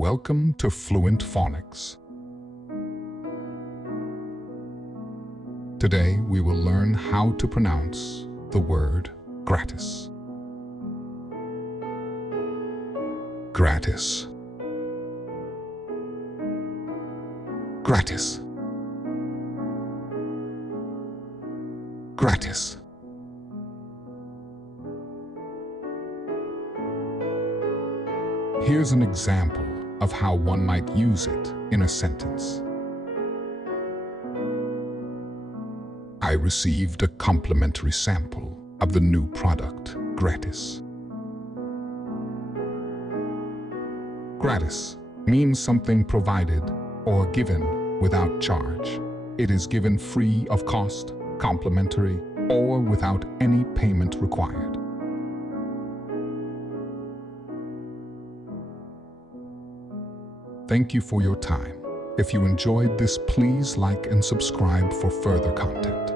Welcome to Fluent Phonics. Today we will learn how to pronounce the word gratis. Gratis. Gratis. Gratis. Here's an example of how one might use it in a sentence. I received a complimentary sample of the new product, Gratis. Gratis means something provided or given without charge. It is given free of cost, complimentary, or without any payment required. Thank you for your time. If you enjoyed this, please like and subscribe for further content.